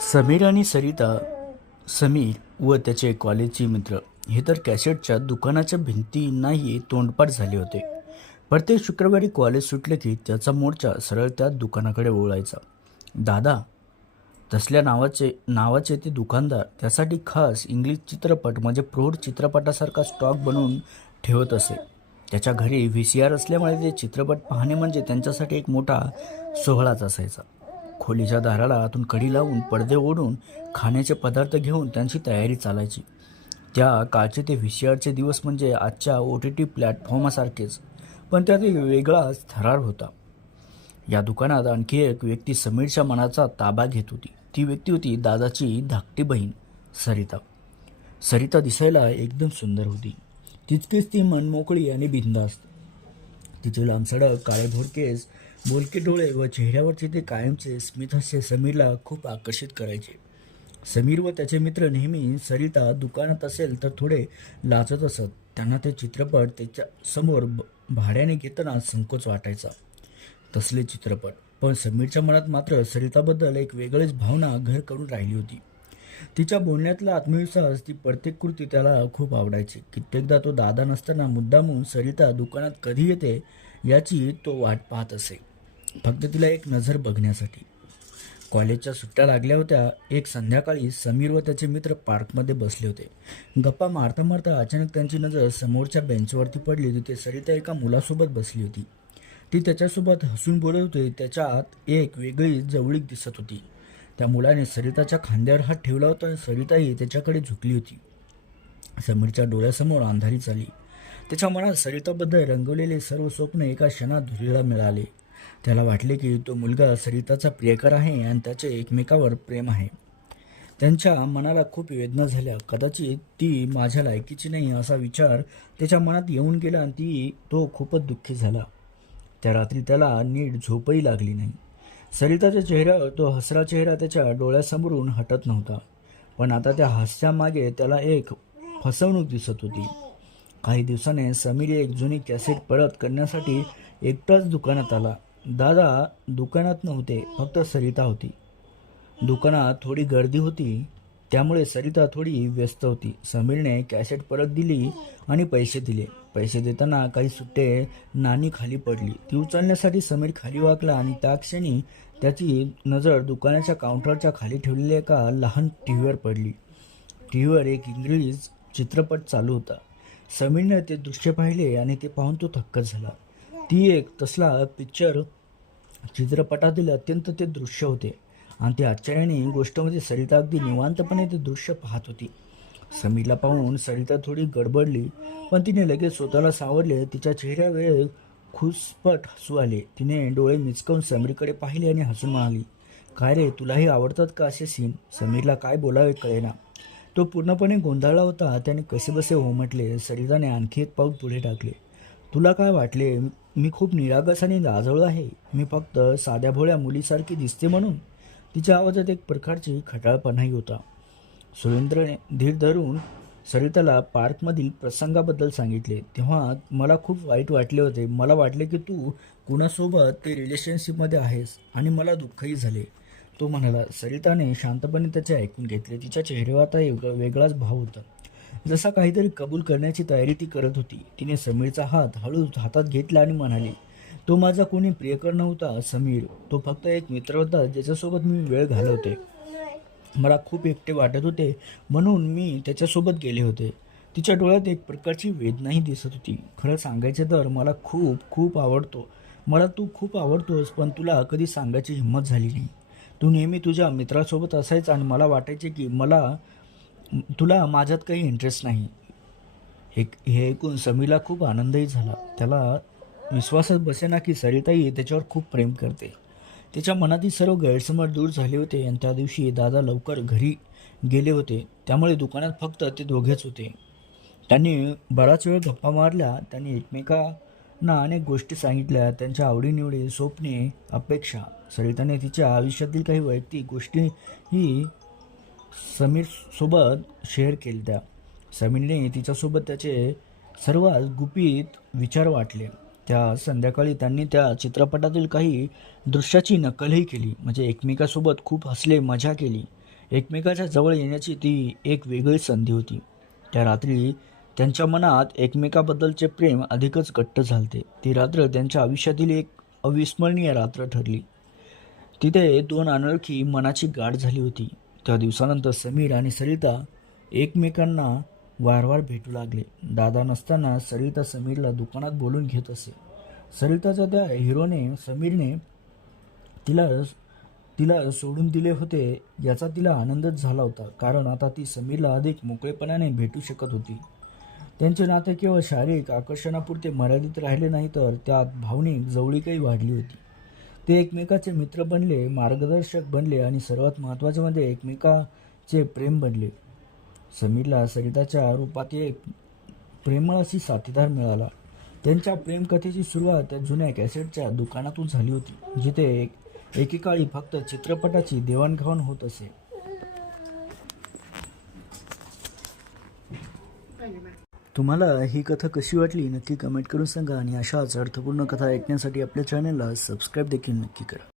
समीर आणि सरिता समीर व त्याचे कॉलेजचे मित्र हे तर कॅसेटच्या दुकानाच्या भिंतींनाही तोंडपाठ झाले होते. प्रत्येक शुक्रवारी कॉलेज सुटले की त्याचा मोर्चा सरळ त्या दुकानाकडे ओळायचा दादा तसल्या नावाचे नावाचे ते दुकानदार त्यासाठी खास इंग्लिश चित्रपट म्हणजे प्रौढ चित्रपटासारखा स्टॉक बनवून ठेवत असे. त्याच्या घरी व्ही सी आर असल्यामुळे ते चित्रपट पाहणे म्हणजे त्यांच्यासाठी एक मोठा सोहळाच असायचा. खोलीच्या दाराला आतून कडी लावून पडदे ओढून खाण्याचे पदार्थ घेऊन त्यांची तयारी चालायची. त्या काळचे ते व्ही सी आरचे दिवस म्हणजे आजच्या ओ टी टी प्लॅटफॉर्मासारखेच पण त्यात एक वेगळाच थरार होता. या दुकानात आणखी एक व्यक्ती समीरच्या मनाचा ताबा घेत होती. ती व्यक्ती होती दादाची धाकटी बहीण सरिता. सरिता दिसायला एकदम सुंदर होती. तितकीच ती मनमोकळी आणि बिंदास्त तिचे लांबसडक काळेभोर केस बोलके डोळे व चेहऱ्यावरचे ते कायमचे स्मितहास्य समीरला खूप आकर्षित करायचे. समीर व त्याचे मित्र नेहमी सरिता दुकानात असेल तर थोडे लाचत असत. त्यांना ते चित्रपट त्याच्यासमोर ब- भाड्याने घेताना संकोच वाटायचा. तसले चित्रपट. पण समीरच्या मनात मात्र सरिताबद्दल एक वेगळीच भावना घर करून राहिली होती. तिच्या बोलण्यातला आत्मविश्वास ती प्रत्येक कृती त्याला खूप आवडायची. कित्येकदा तो दादा नसताना मुद्दामून सरिता दुकानात कधी येते याची तो वाट पाहत असे. फक्त तिला एक नजर बघण्यासाठी. कॉलेजच्या सुट्ट्या लागल्या होत्या. एक संध्याकाळी समीर व त्याचे मित्र पार्कमध्ये बसले होते. गप्पा मारता मारता अचानक त्यांची नजर समोरच्या बेंचवरती पडली. तिथे सरिता एका मुलासोबत बसली होती. ती त्याच्यासोबत हसून बोलत होती. त्याच्यात एक वेगळी जवळीक दिसत होती. त्या मुलाने सरिताच्या खांद्यावर हात ठेवला होता आणि सरिताही त्याच्याकडे झुकली होती. समीरच्या डोळ्यासमोर अंधारी चाली त्याच्या मनात सरिताबद्दल रंगवलेले सर्व स्वप्न एका क्षणात धुरीला मिळाले. त्याला वाटले की तो मुलगा सरिताचा प्रियकर आहे आणि त्याचे एकमेकावर प्रेम आहे. त्यांच्या मनाला खूप वेदना झाल्या. कदाचित ती माझ्या लायकीची नाही असा विचार त्याच्या मनात येऊन गेला आणि ती तो खूपच दुःखी झाला. त्या रात्री त्याला नीट झोपही लागली नाही. सरिताच्या चेहऱ्यावर तो हसरा चेहरा त्याच्या डोळ्यासमोरून हटत नव्हता. पण आता त्या हास्यामागे त्याला एक फसवणूक दिसत होती. काही दिवसाने समीर एक जुनी कॅसेट परत करण्यासाठी एकटाच दुकानात आला. दादा दुकानात नव्हते फक्त सरिता होती. दुकानात थोडी गर्दी होती त्यामुळे सरिता थोडी व्यस्त होती. समीरने कॅसेट परत दिली आणि पैसे दिले. पैसे देताना काही सुट्टे नाणी खाली पडली. ती उचलण्यासाठी समीर खाली वाकला आणि त्या क्षणी त्याची नजर दुकानाच्या काउंटरच्या खाली ठेवलेल्या एका लहान टी व्हीवर पडली. टी व्हीवर एक इंग्रजी चित्रपट चालू होता. समीरने ते दृश्य पाहिले आणि ते पाहून तो थक्क झाला. ती एक तसला पिक्चर चित्रपटातील अत्यंत ते दृश्य होते. आणि ते आश्चर्याने गोष्टमध्ये सरिता अगदी निवांतपणे ते दृश्य पाहत होती. समीरला पाहून सरिता थोडी गडबडली पण तिने लगेच स्वतःला सावरले. तिच्या चेहऱ्यावर खुसपट हसू आले. तिने डोळे मिचकवून समीरकडे पाहिले आणि हसून म्हणाली काय रे तुलाही आवडतात का असे सीन समीरला काय बोलावे कळेना. तो पूर्णपणे गोंधळला होता. त्याने कसेबसे हो सरिताने आणखी एक पाऊल पुढे टाकले. तुला काय वाटले? मी खूप निरागस आणि लाजळू आहे. मी फक्त साध्या भोळ्या मुलीसारखी दिसते म्हणून तिच्या आवाजात एक प्रकारची खटाळपणाही होता. सुरेंद्रने धीर धरून सरिताला पार्कमधील प्रसंगाबद्दल सांगितले. तेव्हा मला खूप वाईट वाटले होते. मला वाटले की तू कुणासोबत ते रिलेशनशिपमध्ये आहेस आणि मला दुःखही झाले. तो म्हणाला सरिताने शांतपणे त्याचे ऐकून घेतले. तिच्या चेहऱ्यावर आता वेगळाच भाव होता. जसा काहीतरी कबूल करण्याची तयारी ती करत होती. तिने समीरचा हात हळू हातात घेतला आणि म्हणाली तो माझा कोणी प्रियकर नव्हता समीर. तो फक्त एक मित्र होता ज्याच्यासोबत मी वेळ घालवते. मला खूप एकटे वाटत होते म्हणून मी त्याच्यासोबत गेले होते. तिच्या डोळ्यात एक प्रकारची वेदनाही दिसत होती. खरं सांगायचे तर मला खूप खूप आवडतो. मला तू खूप आवडतोस पण तुला कधी सांगायची हिंमत झाली नाही. तू नेहमी तुझ्या मित्रासोबत असायचा आणि मला वाटायचे की मला तुला माझ्यात काही इंटरेस्ट नाही. हे हे ऐकून समीला खूप आनंदही झाला. त्याला विश्वासच बसेना की सरिताई त्याच्यावर खूप प्रेम करते. त्याच्या मनातील सर्व गैरसमज दूर झाले होते आणि त्या दिवशी दादा लवकर घरी गेले होते. त्यामुळे दुकानात फक्त ते दोघेच होते. त्यांनी बराच वेळ गप्पा मारल्या. त्यांनी एकमेकांना अनेक गोष्टी सांगितल्या. त्यांच्या आवडीनिवडी स्वप्ने अपेक्षा. सरिताने तिच्या आयुष्यातील काही वैयक्तिक गोष्टीही समीरसोबत शेअर केल्या त्या. समीरने तिच्यासोबत त्याचे सर्वात गुपित विचार वाटले. त्या संध्याकाळी त्यांनी त्या चित्रपटातील काही दृश्याची नकलही केली. म्हणजे एकमेकासोबत खूप हसले मजा केली. एकमेकाच्या जवळ येण्याची ती एक वेगळी संधी होती. त्या रात्री त्यांच्या मनात एकमेकाबद्दलचे प्रेम अधिकच घट्ट झालते. ती रात्र त्यांच्या आयुष्यातील एक अविस्मरणीय रात्र ठरली. तिथे दोन अनोळखी मनाची गाठ झाली होती. त्या दिवसानंतर समीर आणि सरिता एकमेकांना वारंवार भेटू लागले. दादा नसताना सरिता समीरला दुकानात बोलून घेत असे. सरिताचा त्या हिरोने समीरने तिला तिला सोडून दिले होते याचा तिला आनंदच झाला होता. कारण आता ती समीरला अधिक मोकळेपणाने भेटू शकत होती. त्यांचे नाते केवळ शारीरिक आकर्षणापुरते मर्यादित राहिले नाही तर त्यात भावनिक जवळीकही वाढली होती. ते एकमेकाचे मित्र बनले मार्गदर्शक बनले आणि सर्वात महत्त्वाचे म्हणजे एकमेकाचे प्रेम बनले. समीरला सरिताच्या रूपात एक प्रेमळ अशी साथीदार मिळाला. त्यांच्या प्रेमकथेची सुरुवात त्या जुन्या कॅसेटच्या दुकानातून झाली होती जिथे एक एकेकाळी फक्त चित्रपटाची देवाणघेवाण होत असे. तुम्हाला ही कथा कशी वाटली नक्की कमेंट करून सांगा आणि अशाच अर्थपूर्ण कथा ऐकण्यासाठी आपल्या चॅनलला सबस्क्राईब देखील नक्की करा.